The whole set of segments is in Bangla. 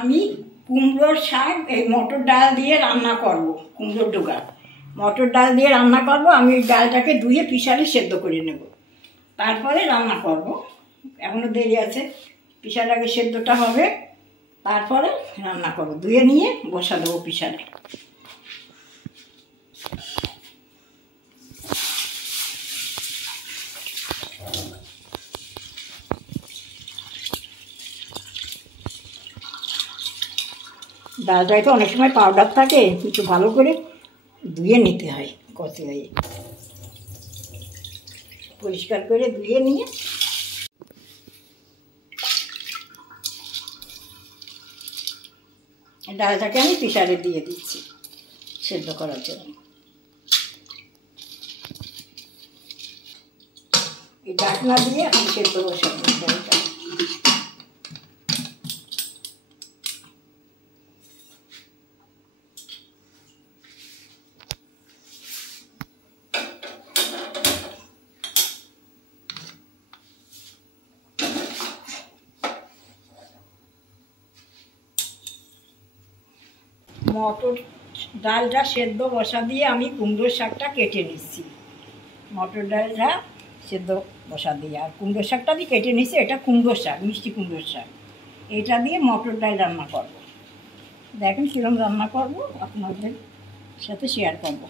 আমি কুমড়োর শাক এই মটর ডাল দিয়ে রান্না করব। কুমড়োর ডোকা মটর ডাল দিয়ে রান্না করব। আমি ওই ডালটাকে ধুয়ে পিশারে সেদ্ধ করে নেব, তারপরে রান্না করব। এখনও দেরি আছে, পিশার আগে সেদ্ধটা হবে, তারপরে রান্না করব। ধুয়ে নিয়ে বসা দেবো পিশারে। ডালটায় তো অনেক সময় পাউডার থাকে, একটু ভালো করে ধুয়ে নিতে হয়। কচলায় পরিষ্কার করে ধুয়ে নিয়ে ডালটাকে আমি প্রেসারে দিয়ে দিচ্ছি সেদ্ধ করার জন্য। এই ঢাকনা দিয়ে আমি সেদ্ধ বসাবো ডালটা। মটর ডালটা সেদ্ধ বসা দিয়ে আমি কুমড়োর শাকটা কেটে নিচ্ছি। মটর ডালটা সেদ্ধ বসা দিয়ে আর কুমড়োর শাকটা দিয়ে কেটে নিচ্ছি। এটা কুমড়োর শাক, মিষ্টি কুমড়োর শাক। এটা দিয়ে মটর ডাল রান্না করব। দেখেন কীরকম রান্না করব, আপনাদের সাথে শেয়ার করব।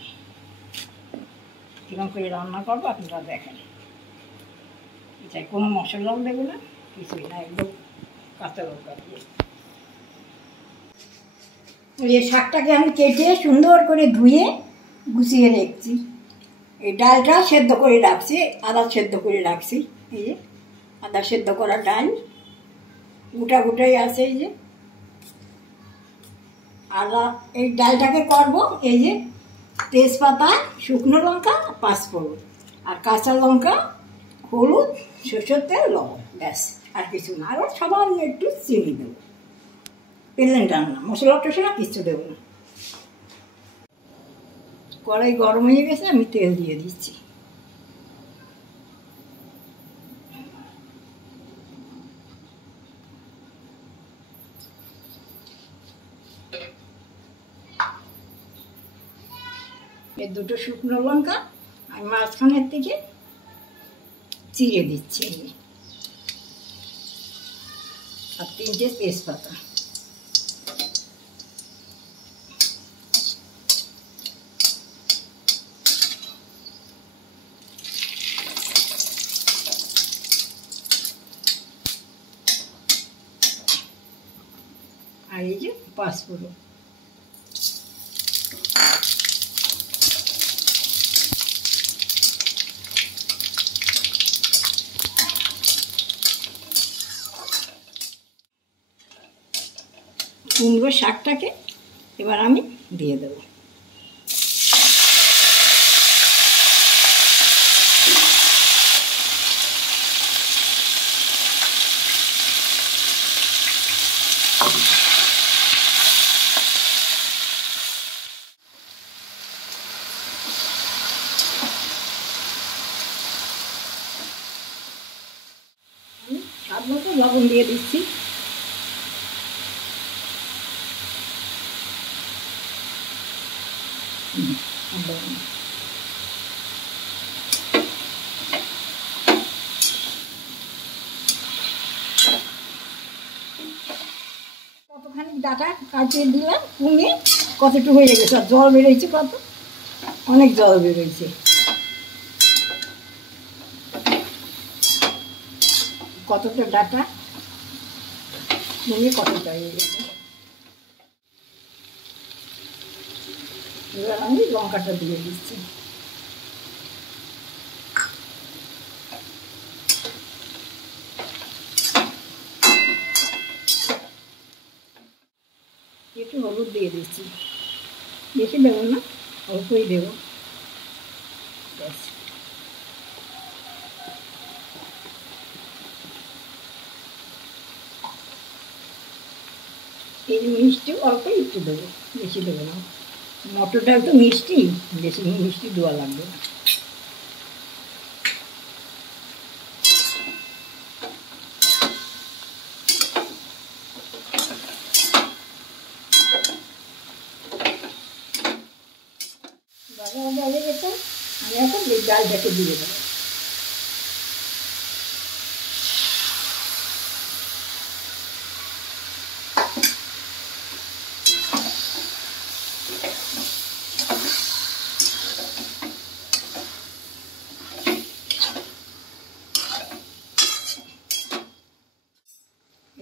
কীরকম করে রান্না করব আপনারা দেখেন। এটাই কোনো মশলাও দেবো না, কিছুই না, একদম কাঁচা লঙ্কা দিয়ে। এই শাকটাকে আমি কেটে সুন্দর করে ধুয়ে গুছিয়ে রেখেছি। এই ডালটা সেদ্ধ করে রাখছি, আদা সেদ্ধ করে রাখছি। এই যে আদা সেদ্ধ করা ডাল গোটা গোটাই আছে। এই যে আদা, এই ডালটাকে করব। এই যে তেজপাতা, শুকনো লঙ্কা, পাঁচফোড়ন আর কাঁচা লঙ্কা, হলুদ, সরষের তেল, লবণ, ব্যাস। আর কিছু না, আরও সামান্য একটু চিনি দেবো। প্লেন রান্না, মশলা টশলা কিচ্ছু দেবো না। কড়াই গরম হয়ে গেছে, আমি তেল দিয়ে দিচ্ছি। এই দুটো শুকনো লঙ্কা আমি মাঝখানের থেকে চিড়ে দিচ্ছি, আর 3টে তেজপাতা। আর এই যে পাঁচফোড়ন। কুমড়ো শাকটাকে এবার আমি দিয়ে দেবো। আমি স্বাদ মতো লবণ দিয়ে দিচ্ছি। কতখানি ডাটা কাটিয়ে দিলাম, কমে কতটুকু হয়ে গেছে। আর জল বেরোয়েছে, কত অনেক জল বেরোয়েছে। কতটা ডাটা কমে কতটা হয়ে গেছে। এবার আমি লঙ্কাটা দিয়ে দিচ্ছি। একটু হলুদ দিয়ে দিচ্ছি, বেশি দেবো না, অল্পই দেবো, ব্যাস। এই মিষ্টি অল্প একটু দেবো, বেশি দেবো না। মটর ডাল তো মিষ্টি, বেশি মিষ্টি দেওয়া লাগবে না। হয়ে গেছে, আমি এখন এই ডালটাকে দিয়ে দেবো।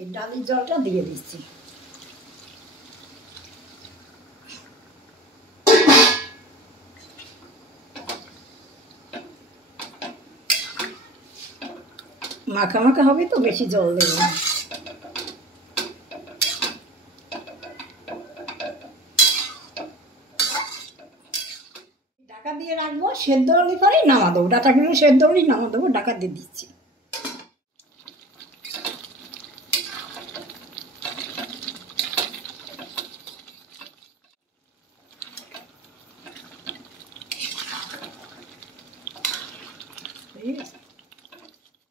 এই ডালের জলটা দিয়ে দিচ্ছি। মাখা মাখা হবে তো, বেশি জল দেবো না। ঢাকা দিয়ে রাখবো, সেদ্ধ হলে পরেই নামা দেবো। ডাটাগুলো সেদ্ধ হলেই নামা দেবো, ঢাকা দিয়ে দিচ্ছি।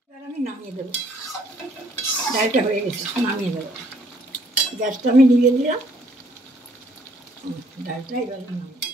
এবার আমি নামিয়ে দেবো, ডালটা হয়ে গেছে, নামিয়ে দেবো। গ্যাসটা আমি নিভিয়ে দিলাম, ডালটা এবার নামিয়ে